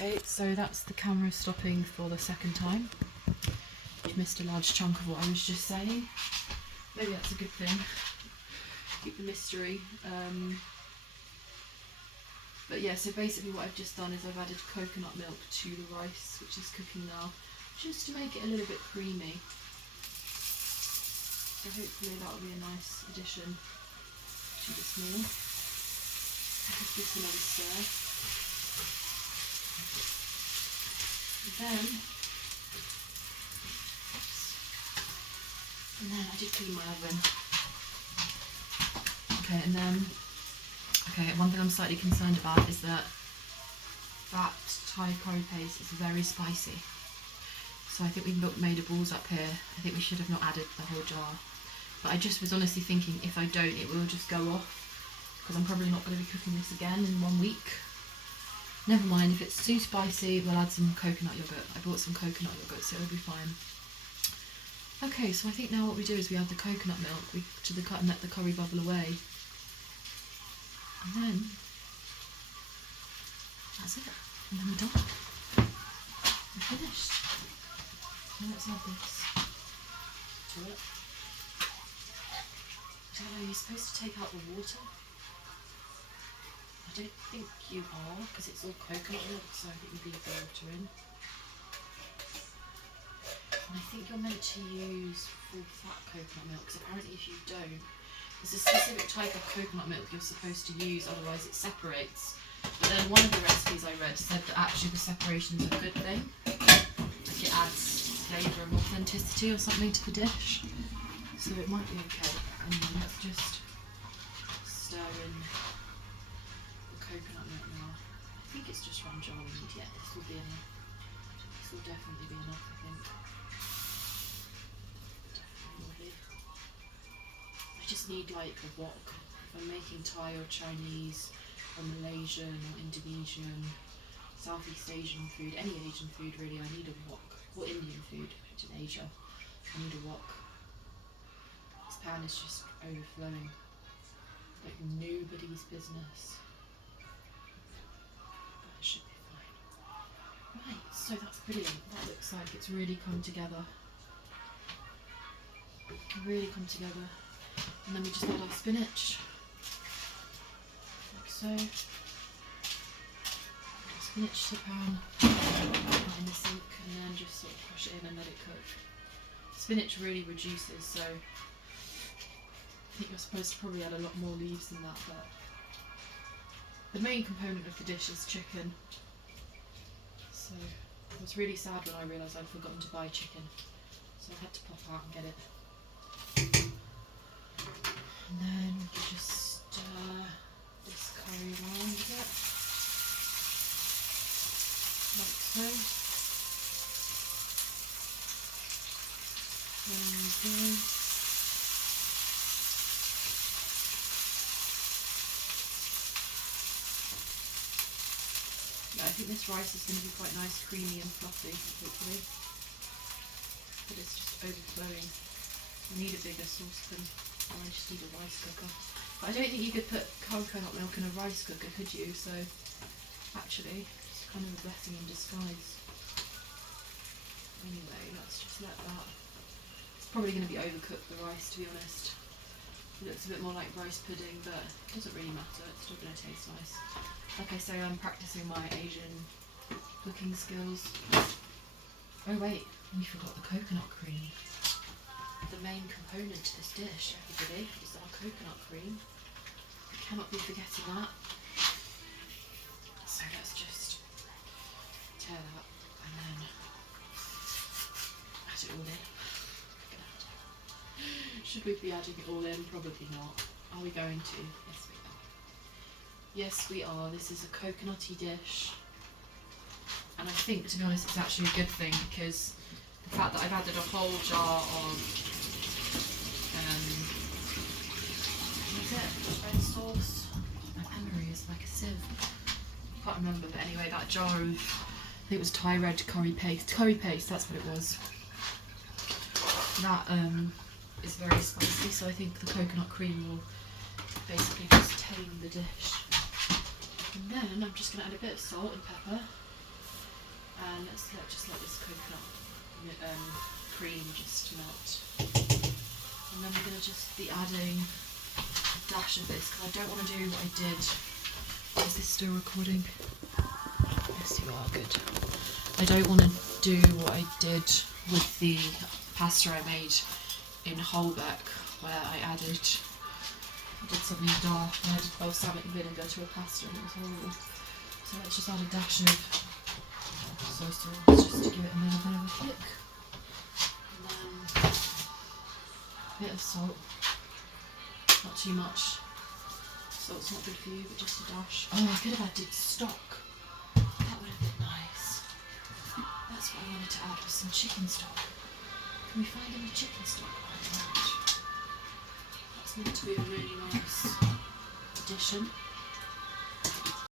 Okay, so that's the camera stopping for the second time. You missed a large chunk of what I was just saying. Maybe that's a good thing. Keep the mystery. But yeah, so basically what I've just done is I've added coconut milk to the rice, which is cooking now, just to make it a little bit creamy. So hopefully that'll be a nice addition to this meal. Just give this another stir. And then I did clean my oven. Okay, and then one thing I'm slightly concerned about is that Thai curry paste is very spicy. So I think we've made a balls up here. I think we should have not added the whole jar. But I just was honestly thinking if I don't, it will just go off, because I'm probably not going to be cooking this again in 1 week. Never mind, if it's too spicy, we'll add some coconut yogurt. I bought some coconut yogurt, so it'll be fine. Okay, so I think now what we do is we add the coconut milk to the cut and let the curry bubble away. And then that's it. And then we're done. We're finished. So let's add this to it. I don't know, you're supposed to take out the water. I don't think you are, because it's all coconut milk, so I think you leave the water in. And I think you're meant to use full fat coconut milk, because apparently if you don't, there's a specific type of coconut milk you're supposed to use, otherwise it separates. But then one of the recipes I read said that actually the separation is a good thing. Like it adds flavour and authenticity or something to the dish. So it might be okay. And then let's just stir in the coconut milk now. I think it's just 1 jar we need. Yeah, this will be enough. This will definitely be enough, I think. Definitely. I just need like a wok. If I'm making Thai or Chinese or Malaysian or Indonesian, Southeast Asian food, any Asian food really, I need a wok. Or Indian food, it's in Asia. I need a wok. This pan is just overflowing. Like nobody's business. But it should be fine. Right, so that's brilliant. That looks like it's really come together. Really come together. And then we just add our spinach. Like so. Spinach to the pan, in the sink, and then just sort of crush it in and let it cook. Spinach really reduces, so I think you're supposed to probably add a lot more leaves than that, but the main component of the dish is chicken. So I was really sad when I realised I'd forgotten to buy chicken, so I had to pop out and get it. And then we can just stir this curry around a bit. Like so. There we go. Yeah, I think this rice is going to be quite nice, creamy and fluffy, hopefully. But it's just overflowing. I need a bigger saucepan, or I just need a rice cooker. But I don't think you could put coconut milk in a rice cooker, could you? So, actually, kind of a blessing in disguise. Anyway, let's just let that. It's probably going to be overcooked, the rice, to be honest. It looks a bit more like rice pudding, but it doesn't really matter. It's still going to taste nice. Like I say, I'm practicing my Asian cooking skills. Oh wait, we forgot the coconut cream. The main component to this dish, everybody, is our coconut cream. We cannot be forgetting that. So let's just tear that and then add it all in. Should we be adding it all in? Probably not. Are we going to? Yes, we are. Yes, we are. This is a coconutty dish. And I think, to be honest, it's actually a good thing, because the fact that I've added a whole jar of what's it? Red sauce. My memory is like a sieve. I can't remember, but anyway, that jar of, I think it was Thai red curry paste. Curry paste, that's what it was. That is very spicy, so I think the coconut cream will basically just tame the dish. And then I'm just going to add a bit of salt and pepper. And let's just let this coconut cream just melt. And then we're going to just be adding a dash of this, because I don't want to do what I did. Is this still recording? Yes, you are. Good. I don't want to do what I did with the pasta I made in Holbeck, where I did something daft. I added balsamic vinegar to a pasta and it was horrible. So let's just add a dash of soy sauce just to give it a little bit of a kick. And then a bit of salt. Not too much. Salt's not good for you, but just a dash. Oh, I could have added stock. That would have been nice. That's what I wanted to add, was some chicken stock. Can we find any chicken stock around? That's meant to be a really nice addition.